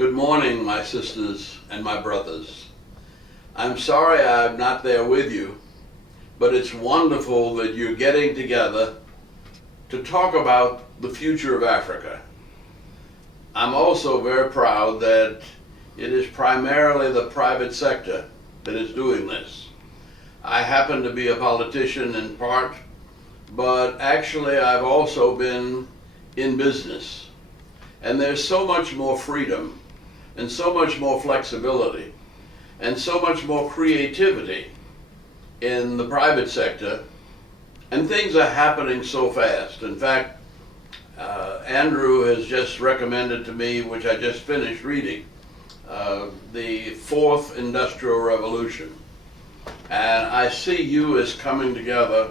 Good morning, my sisters and my brothers. I'm sorry I'm not there with you, but it's wonderful that you're getting together to talk about the future of Africa. I'm also very proud that it is primarily the private sector that is doing this. I happen to be a politician in part, but actually I've also been in business. And there's so much more freedom and so much more flexibility and so much more creativity in the private sector, and things are happening so fast. In fact, Andrew has just recommended to me, which I just finished reading, the fourth industrial revolution. And I see you as coming together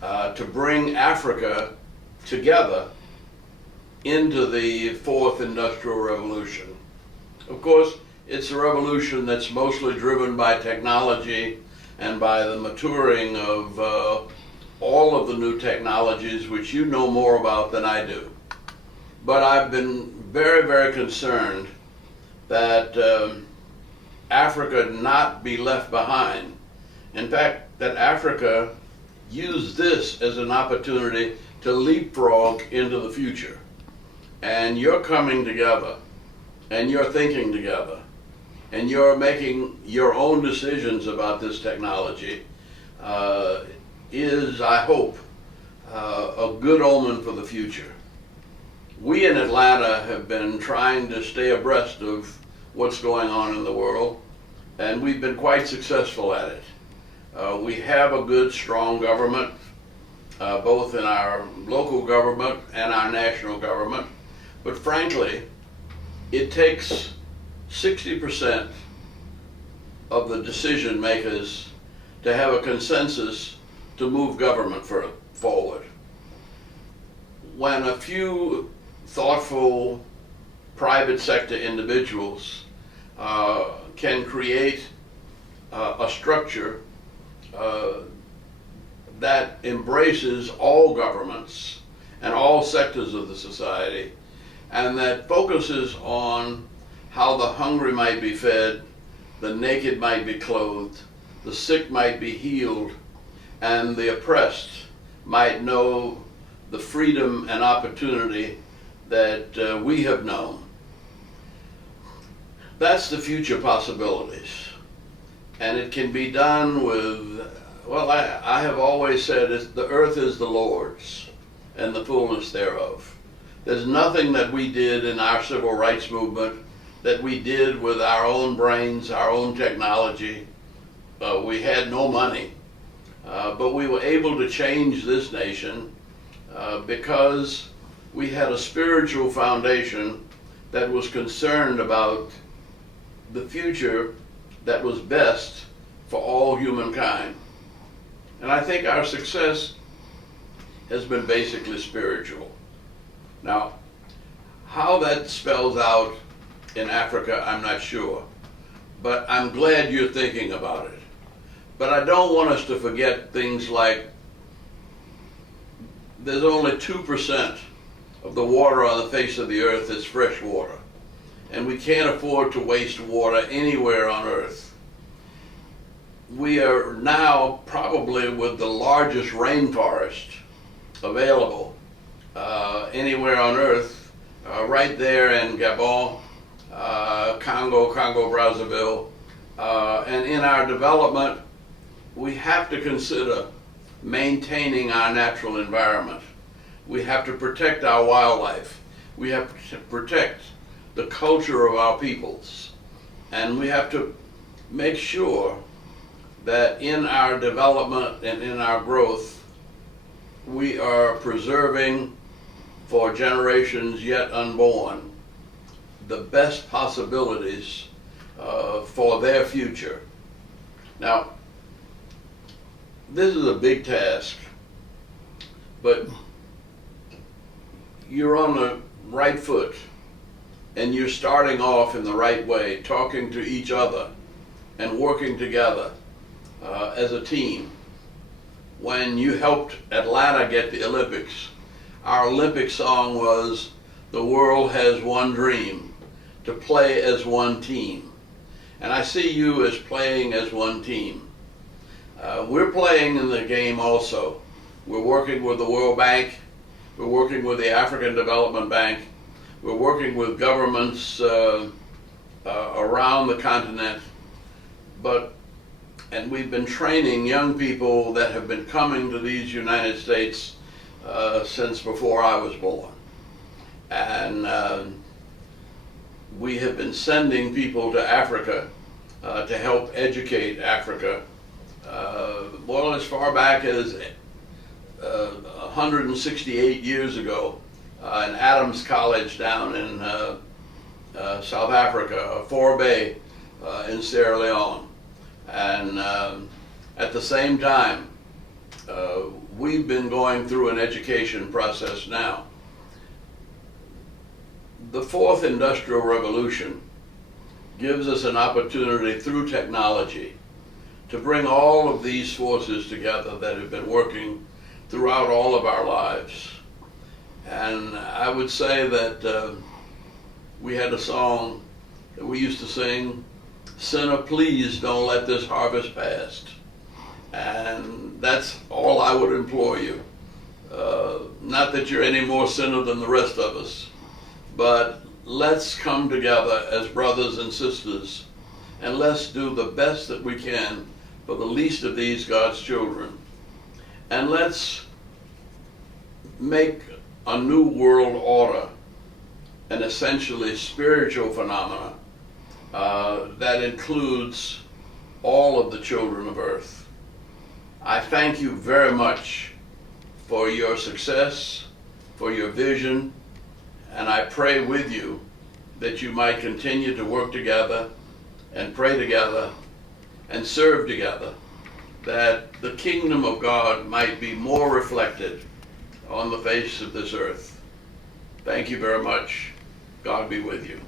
to bring Africa together into the fourth industrial revolution. Of course, it's a revolution that's mostly driven by technology and by the maturing of all of the new technologies, which you know more about than I do. But I've been very, very concerned that Africa not be left behind. In fact, that Africa use this as an opportunity to leapfrog into the future. And you're coming together, and you're thinking together, and you're making your own decisions about this technology, is, I hope, a good omen for the future. We in Atlanta have been trying to stay abreast of what's going on in the world, and we've been quite successful at it. We have a good, strong government, both in our local government and our national government, but frankly, it takes 60% of the decision makers to have a consensus to move government forward. When a few thoughtful private sector individuals can create a structure that embraces all governments and all sectors of the society, and that focuses on how the hungry might be fed, the naked might be clothed, the sick might be healed, and the oppressed might know the freedom and opportunity that we have known. That's the future possibilities. And it can be done with, well, I have always said the earth is the Lord's and the fullness thereof. There's nothing that we did in our civil rights movement that we did with our own brains, our own technology. We had no money, but we were able to change this nation because we had a spiritual foundation that was concerned about the future that was best for all humankind. And I think our success has been basically spiritual. Now, how that spells out in Africa, I'm not sure, but I'm glad you're thinking about it. But I don't want us to forget things like there's only 2% of the water on the face of the earth is fresh water, and we can't afford to waste water anywhere on earth. We are now probably with the largest rainforest available anywhere on earth, right there in Gabon, Congo Brazzaville, and in our development, we have to consider maintaining our natural environment. We have to protect our wildlife. We have to protect the culture of our peoples. And we have to make sure that in our development and in our growth, we are preserving for generations yet unborn the best possibilities for their future. Now, this is a big task, but you're on the right foot and you're starting off in the right way, talking to each other and working together as a team. When you helped Atlanta get the Olympics, our Olympic song was, "The world has one dream, to play as one team. And I see you as playing as one team. We're playing in the game also. We're working with the World Bank. We're working with the African Development Bank. We're working with governments around the continent. And we've been training young people that have been coming to these United States since before I was born. And we have been sending people to Africa to help educate Africa. Well, as far back as 168 years ago, in Adams College down in South Africa, Forbay in Sierra Leone. And at the same time, we've been going through an education process now. The fourth industrial revolution gives us an opportunity through technology to bring all of these forces together that have been working throughout all of our lives. And I would say that we had a song that we used to sing, "Sinner, please don't let this harvest pass." And that's all I would implore you. Not that you're any more sinner than the rest of us, but let's come together as brothers and sisters, and let's do the best that we can for the least of these God's children. And let's make a new world order an essentially spiritual phenomenon that includes all of the children of earth. I thank you very much for your success, for your vision, and I pray with you that you might continue to work together and pray together and serve together, that the kingdom of God might be more reflected on the face of this earth. Thank you very much. God be with you.